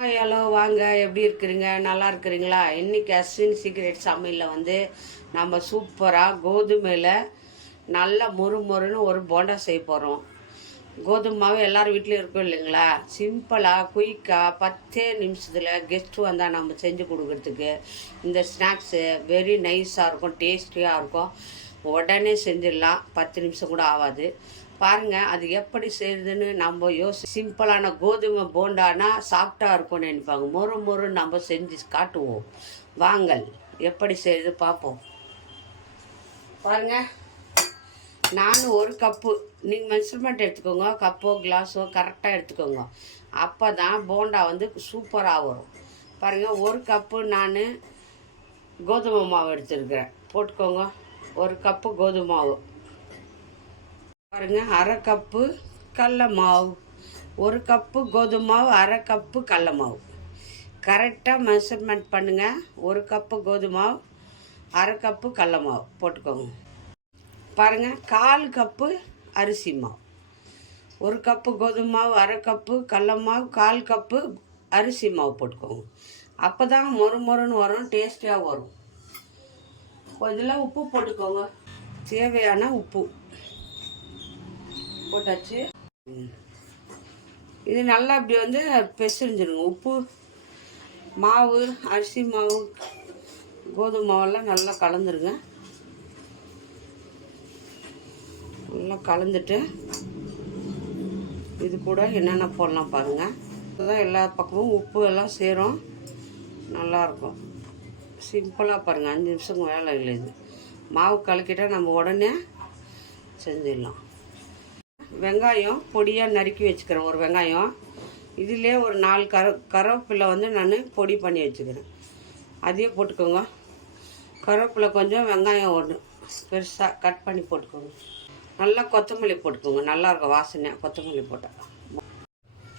Hello வாங்க, எப்படி இருக்கிறீங்க? நல்லா இருக்கிறீங்களா? இன்றைக்கி அஸ்வின் சீக்ரெட் சமையலில் வந்து நம்ம சூப்பராக கோதுமையில் நல்லா மொறுன்னு ஒரு போண்டா செய்ய போகிறோம். கோதுமை மாவு எல்லோரும் வீட்லேயும் இருக்கும் இல்லைங்களா? சிம்பிளாக குயிக்காக 10 நிமிஷத்தில் கெஸ்ட்டு வந்தால் நம்ம செஞ்சு கொடுக்குறதுக்கு இந்த ஸ்நாக்ஸு வெரி நைஸாக இருக்கும், டேஸ்டியாக இருக்கும். உடனே செஞ்சிடலாம், 10 நிமிஷம் கூட ஆகாது. பாருங்கள் அது எப்படி செய்யுதுன்னு. நம்ம சிம்பிளான கோதுமை போண்டானா சாஃப்டாக இருக்கும்னு நினைப்பாங்க. மொறு நம்ம செஞ்சு காட்டுவோம். வாங்கல் எப்படி செய்யுது பார்ப்போம். பாருங்கள், நான் ஒரு கப்பு, நீங்கள் மெஷர்மெண்ட் எடுத்துக்கோங்க, கப்போ கிளாஸோ கரெக்டாக எடுத்துக்கோங்க. அப்போ தான் போண்டா வந்து சூப்பராக வரும். பாருங்கள், ஒரு கப்பு நான் கோதுமை மாவு எடுத்துருக்கிறேன், போட்டுக்கோங்க. ஒரு கப்பு கோதுமை மாவு. பாருங்கள், அரை கப்பு கடல மாவு. ஒரு கப்பு கோதுமை மாவு, அரை கப்பு கடல மாவு. கரெக்டாக மெஷர்மெண்ட் பண்ணுங்கள். ஒரு கப்பு கோதுமை மாவு, அரை கப்பு கடல மாவு போட்டுக்கோங்க. பாருங்கள், 1/4 கப்பு அரிசி மாவு. ஒரு கப்பு கோதுமை மாவு, அரை கப்பு கடல மாவு, 1/4 கப்பு அரிசி மாவு போட்டுக்கோங்க. அப்போ தான் மொறுன்னு வரும், டேஸ்டியாக வரும். இதில் உப்பு போட்டுக்கோங்க, தேவையான உப்பு போட்டாச்சு. இது நல்லா இப்படி வந்து பிசைஞ்சிருங்க. உப்பு மாவு, அரிசி மாவு, கோதுமை மாவெல்லாம் நல்லா கலந்துருங்க. நல்லா கலந்துட்டு இது கூட என்னென்ன போடலாம் பாருங்கள். இதுதான் எல்லா பக்கமும் உப்பு எல்லாம் சேரும், நல்லாயிருக்கும். சிம்பிளாக பாருங்கள், 5 நிமிஷம் வேலை இல்லை. இது மாவு கலக்கிட்டால் நம்ம உடனே செஞ்சிடலாம். வெங்காயம் பொடியாக நறுக்கி வச்சுக்கிறேன், ஒரு வெங்காயம். இதிலே ஒரு 4 கருவேப்பிலை வந்து நான் பொடி பண்ணி வச்சுக்கிறேன், அதையும் போட்டுக்கோங்க. கருவேப்பிலை கொஞ்சம், வெங்காயம் ஒன்று பெருசாக கட் பண்ணி போட்டுக்கோங்க. நல்லா கொத்தமல்லி போட்டுக்கோங்க, நல்லாயிருக்கும் வாசனை கொத்தமல்லி போட்டால்.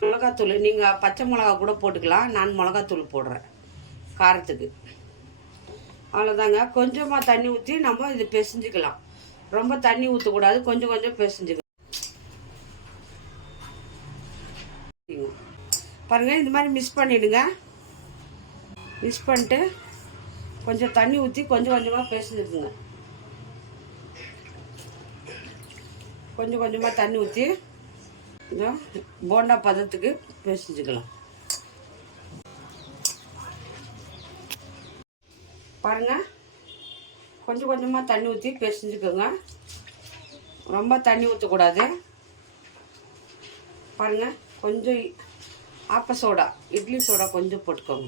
மிளகாத்தூள் நீங்கள் பச்சை மிளகா கூட போட்டுக்கலாம், நான் மிளகாத்தூள் போடுறேன் காரத்துக்கு. அவ்வளோதாங்க. கொஞ்சமாக தண்ணி ஊற்றி நம்ம இது பிசைஞ்சிக்கலாம். ரொம்ப தண்ணி ஊற்றக்கூடாது, கொஞ்சம் பிசைஞ்சிக்கலாம். பாருங்கள், இந்த மாதிரி மிக்ஸ் பண்ணிவிடுங்க. மிக்ஸ் பண்ணிட்டு கொஞ்சம் தண்ணி ஊற்றி கொஞ்சமாக பிசைஞ்சுக்குங்க. கொஞ்சமாக தண்ணி ஊற்றி இந்த போண்டா பதத்துக்கு பிசைஞ்சுக்கலாம். பாருங்கள், கொஞ்சமாக தண்ணி ஊற்றி பிசைஞ்சுக்கோங்க. ரொம்ப தண்ணி ஊற்றக்கூடாது. பாருங்கள், கொஞ்சம் ஆப்ப சோடா, இட்லி சோடா கொஞ்சம் போட்டுக்கோங்க.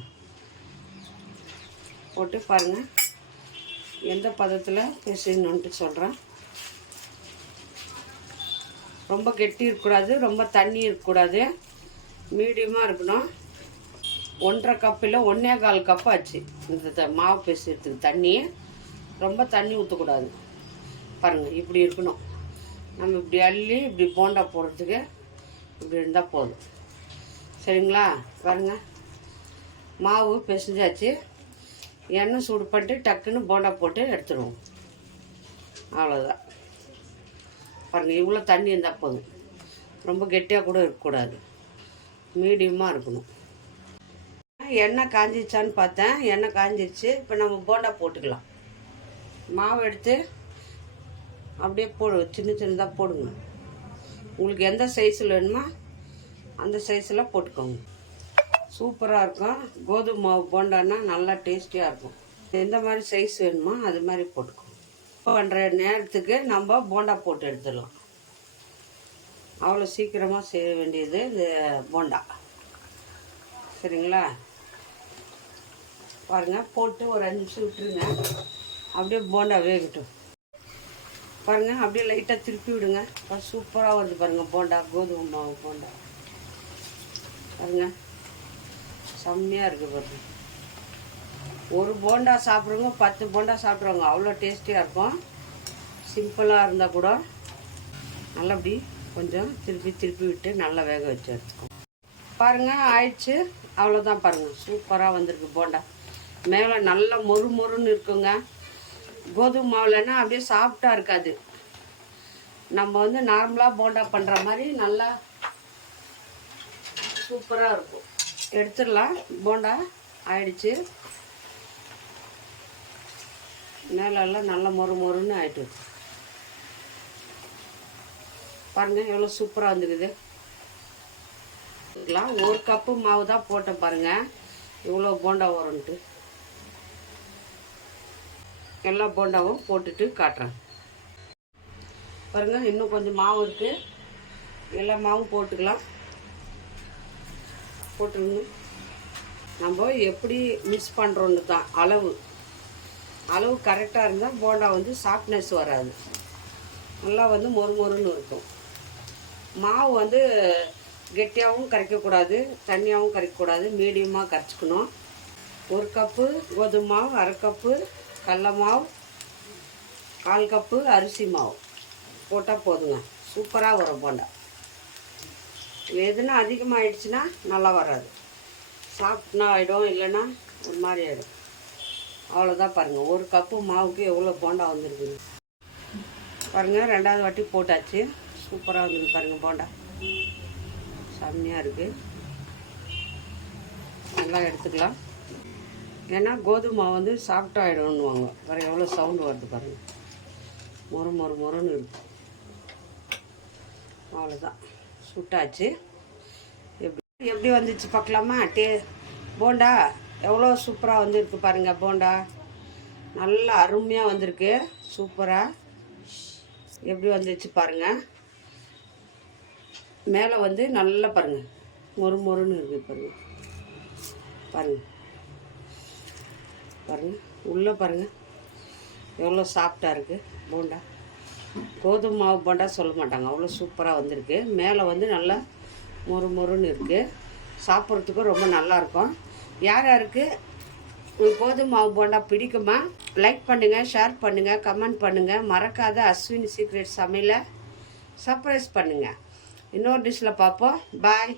போட்டு பாருங்கள் எந்த பதத்தில் பிசையணுன்ட்டு சொல்கிறேன். ரொம்ப கெட்டி இருக்கக்கூடாது, ரொம்ப தண்ணி இருக்கக்கூடாது, மீடியமாக இருக்கணும். 1.5 கப்பில் 1.25 கப்பு ஆச்சு இந்த மாவு பிசைறதுக்கு தண்ணி. ரொம்ப தண்ணி ஊற்றக்கூடாது. பாருங்கள், இப்படி இருக்கணும். நம்ம இப்படி அள்ளி இப்படி போண்டா போடுறதுக்கு இப்படி இருந்தால் போதும். சரிங்களா? பாருங்கள், மாவு பிசைஞ்சாச்சு. எண்ணெய் சூடு பண்ணிட்டு டக்குன்னு போண்டா போட்டு எடுத்துடுவோம். அவ்வளோதான். பாருங்கள், இவ்வளோ தண்ணி இருந்தால் போதும். ரொம்ப கெட்டியாக கூட இருக்கக்கூடாது, மீடியமாக இருக்கணும். எண்ணெய் காஞ்சிச்சான்னு பார்த்தேன், எண்ணெய் காஞ்சிடுச்சு. இப்போ நம்ம போண்டா போட்டுக்கலாம். மாவு எடுத்து அப்படியே சின்னதாக போடுங்க. உங்களுக்கு எந்த சைஸில் வேணுமோ அந்த சைஸில் போட்டுக்கோங்க. சூப்பராக இருக்கும். கோதுமை மாவு போண்டான்னா நல்லா டேஸ்டியாக இருக்கும். எந்த மாதிரி சைஸ் வேணுமோ அது மாதிரி போட்டுக்கோங்க. பண்ணுற நேரத்துக்கு நம்ம போண்டா போட்டு எடுத்துடலாம். அவ்வளோ சீக்கிரமாக செய்ய வேண்டியது இந்த போண்டா. சரிங்களா? பாருங்கள், போட்டு ஒரு 5 நிமிஷம் விட்டுருங்க. அப்படியே போண்டா வேகட்டும். பாருங்கள், அப்படியே லைட்டாக திருப்பி விடுங்க. சூப்பராக வருது பாருங்கள் போண்டா, கோதுமை மாவு போண்டா. பாருங்கள், செம்மையாக இருக்குது பாருங்கள். ஒரு போண்டா சாப்பிட்றவங்க 10 போண்டா சாப்பிட்றவங்க, அவ்வளோ டேஸ்டியாக இருக்கும். சிம்பிளாக இருந்தால் கூட நல்லா அப்படி கொஞ்சம் திருப்பி விட்டு நல்லா வேக வச்சு எடுத்துக்கோங்க. பாருங்கள், ஆயிடுச்சு. அவ்வளோதான். பாருங்கள், சூப்பராக வந்திருக்கு போண்டா. மேலே நல்லா மொறுன்னு இருக்குங்க. கோதுமை மாவுலன்னா அப்படியே சாஃப்டாக இருக்காது. நம்ம வந்து நார்மலாக போண்டா பண்ணுற மாதிரி நல்லா சூப்பராக இருக்கும். எடுத்துடலாம். போண்டா ஆயிடுச்சு. மேலெல்லாம் நல்லா மொறுன்னு ஆயிட்டு பாருங்கள், எவ்வளோ சூப்பராக வந்துருக்குது. ஒரு கப்பு மாவு தான் போட்டேன் பாருங்கள், இவ்வளோ போண்டா வரும்ன்ட்டு. எல்லா போண்டாவும் போட்டுட்டு காட்டுறேன் பாருங்கள். இன்னும் கொஞ்சம் மாவு இருக்குது, எல்லா மாவும் போட்டுக்கலாம். போட்டுருங்க. நம்ம எப்படி மிக்ஸ் பண்ணுறோன்னு தான் அளவு கரெக்டாக இருந்தால் போண்டா வந்து சாஃப்ட்னஸ் வராது, நல்லா வந்து மொறுன்னு இருக்கும். மாவு வந்து கெட்டியாகவும் கரைக்கக்கூடாது, தண்ணியாகவும் கரைக்கக்கூடாது, மீடியமாக கரைச்சிக்கணும். 1 கப்பு கோதுமை மாவு, 1/2 கப்பு கடல மாவு, 1/4 கப்பு அரிசி மாவு போட்டால் போதுங்க. சூப்பராக வரும் போண்டா. எதுனா அதிகமாகிடுச்சுன்னா நல்லா வராது, சாப்பிட்னா ஆகிடும், இல்லைன்னா ஒரு மாதிரி ஆகிடும். அவ்வளோதான் பாருங்கள், 1 கப்பு மாவுக்கு எவ்வளோ போண்டா வந்துருக்குது பாருங்கள். 2வது வாட்டி போட்டாச்சு, சூப்பராக வந்துருக்கு பாருங்கள். போண்டா செம்மையாக இருக்குது. நல்லா எடுத்துக்கலாம். ஏன்னா கோதுமை மாவு வந்து சாஃப்டாகிடும்னுவாங்க. வேறு எவ்வளோ சவுண்டு வருது பாருங்கள், மொறுன்னு இருக்கும். அவ்வளோதான், சுட்டாச்சு. எப்படி வந்துச்சு பார்க்கலாமா? போண்டா எவ்வளோ சூப்பராக வந்துருக்கு பாருங்கள். போண்டா நல்லா அருமையாக வந்திருக்கு, சூப்பராக. எப்படி வந்துச்சு பாருங்கள். மேலே வந்து நல்லா பாருங்கள், மொறுன்னு இருக்குது பாருங்கள். உள்ளே பாருங்கள் எவ்வளோ சாஃப்டாக இருக்குது போண்டா. கோதுமை மாவு போண்டா சொல்ல மாட்டாங்க, அவ்வளோ சூப்பராக வந்திருக்கு. மேலே வந்து நல்லா மொறுன்னு இருக்குது, சாப்பிட்றதுக்கும் ரொம்ப நல்லாயிருக்கும். யாருக்கு கோதுமை மாவு போண்டா பிடிக்குமா? லைக் பண்ணுங்கள், ஷேர் பண்ணுங்கள், கமெண்ட் பண்ணுங்கள். மறக்காத அஸ்வினி சீக்ரெட் சமையலை சர்ப்ரைஸ் பண்ணுங்கள். இன்னொரு டிஷ்ஷில் பார்ப்போம். பாய்.